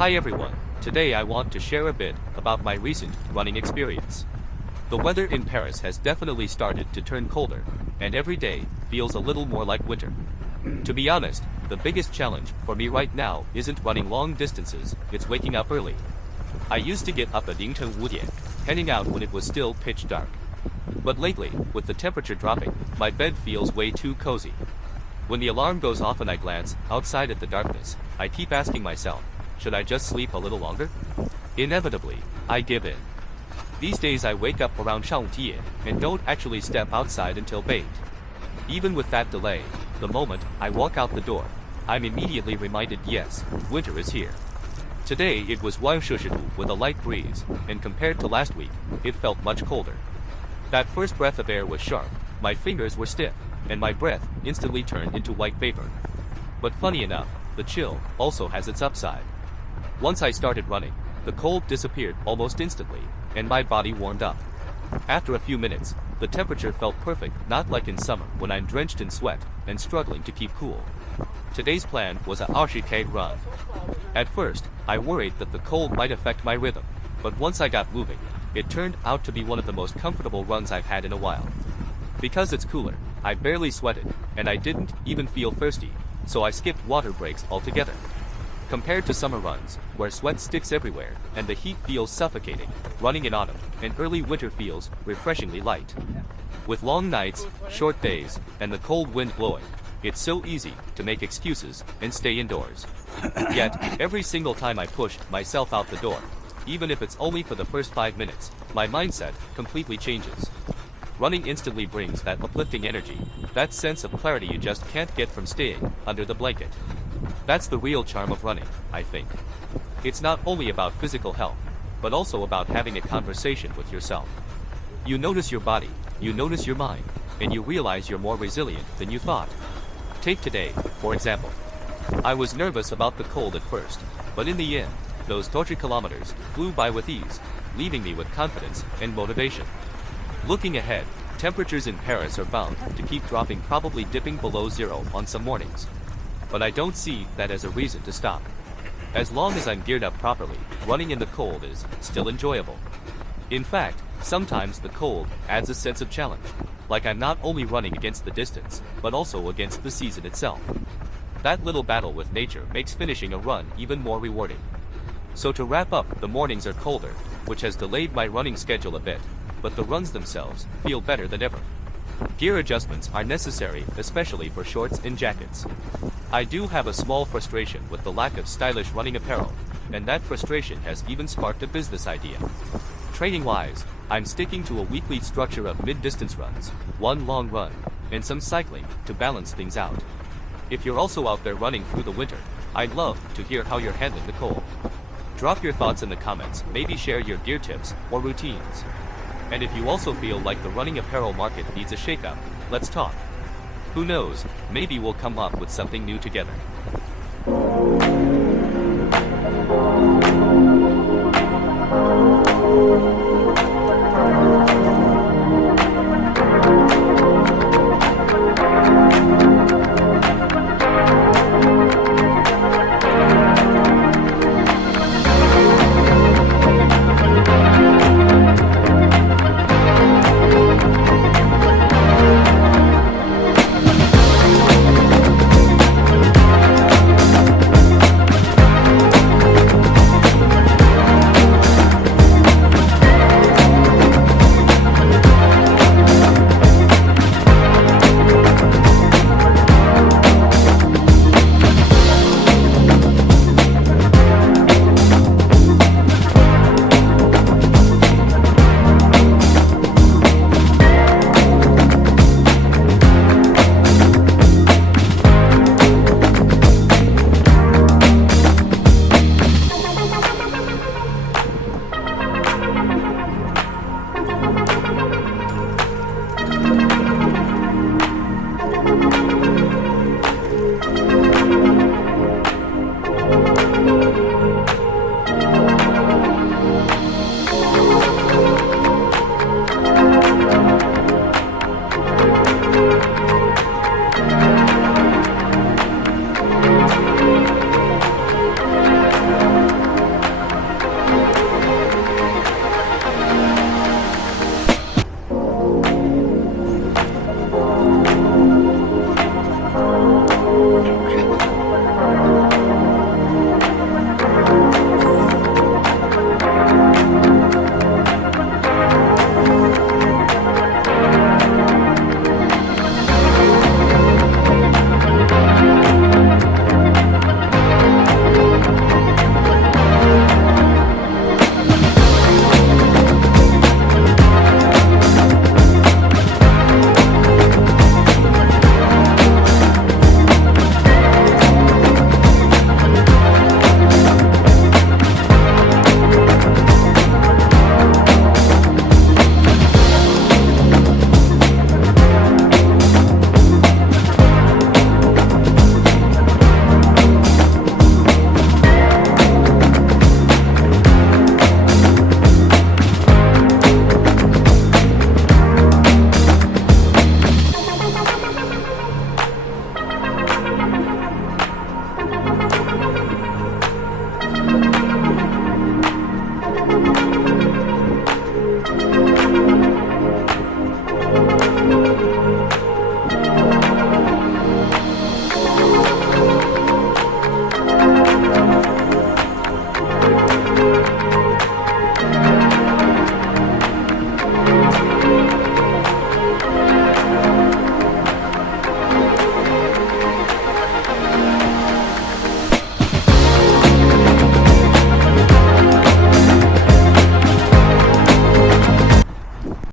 Hi everyone, today I want to share a bit about my recent running experience. The weather in Paris has definitely started to turn colder, and every day feels a little more like winter. To be honest, the biggest challenge for me right now isn't running long distances, it's waking up early. I used to get up at drenched, heading out when it was still pitch dark. But lately, with the temperature dropping, my bed feels way too cozy. When the alarm goes off and I glance outside at the darkness, I keep asking myself, should I just sleep a little longer? Inevitably, I give in. These days I wake up around 上午10 and don't actually step outside until 8. Even with that delay, the moment I walk out the door, I'm immediately reminded yes, winter is here. Today it was 1°C with a light breeze, and compared to last week, it felt much colder. That first breath of air was sharp, my fingers were stiff, and my breath instantly turned into white vapor. But funny enough, the chill also has its upside. Once I started running, the cold disappeared almost instantly, and my body warmed up. After a few minutes, the temperature felt perfect, not like in summer when I'm drenched in sweat and struggling to keep cool. Today's plan was a 20K run. At first, I worried that the cold might affect my rhythm, but once I got moving, it turned out to be one of the most comfortable runs I've had in a while. Because it's cooler, I barely sweated, and I didn't even feel thirsty, so I skipped water breaks altogether. Compared to summer runs, where sweat sticks everywhere and the heat feels suffocating, running in autumn and early winter feels refreshingly light. With long nights, short days, and the cold wind blowing, it's so easy to make excuses and stay indoors. Yet, every single time I push myself out the door, even if it's only for the first 5 minutes, my mindset completely changes. Running instantly brings that uplifting energy, that sense of clarity you just can't get from staying under the blanket. That's the real charm of running, I think. It's not only about physical health, but also about having a conversation with yourself. You notice your body, you notice your mind, and you realize you're more resilient than you thought. Take today, for example. I was nervous about the cold at first, but in the end, those 30 kilometers flew by with ease, leaving me with confidence and motivation. Looking ahead, temperatures in Paris are bound to keep dropping, probably dipping below zero on some mornings. But I don't see that as a reason to stop. As long as I'm geared up properly, running in the cold is still enjoyable. In fact, sometimes the cold adds a sense of challenge, like I'm not only running against the distance, but also against the season itself. That little battle with nature makes finishing a run even more rewarding. So to wrap up, the mornings are colder, which has delayed my running schedule a bit, but the runs themselves feel better than ever. Gear adjustments are necessary, especially for shorts and jackets. I do have a small frustration with the lack of stylish running apparel, and that frustration has even sparked a business idea. Training-wise, I'm sticking to a weekly structure of mid-distance runs, one long run, and some cycling to balance things out. If you're also out there running through the winter, I'd love to hear how you're handling the cold. Drop your thoughts in the comments, maybe share your gear tips or routines. And if you also feel like the running apparel market needs a shakeup, let's talk. Who knows, maybe we'll come up with something new together.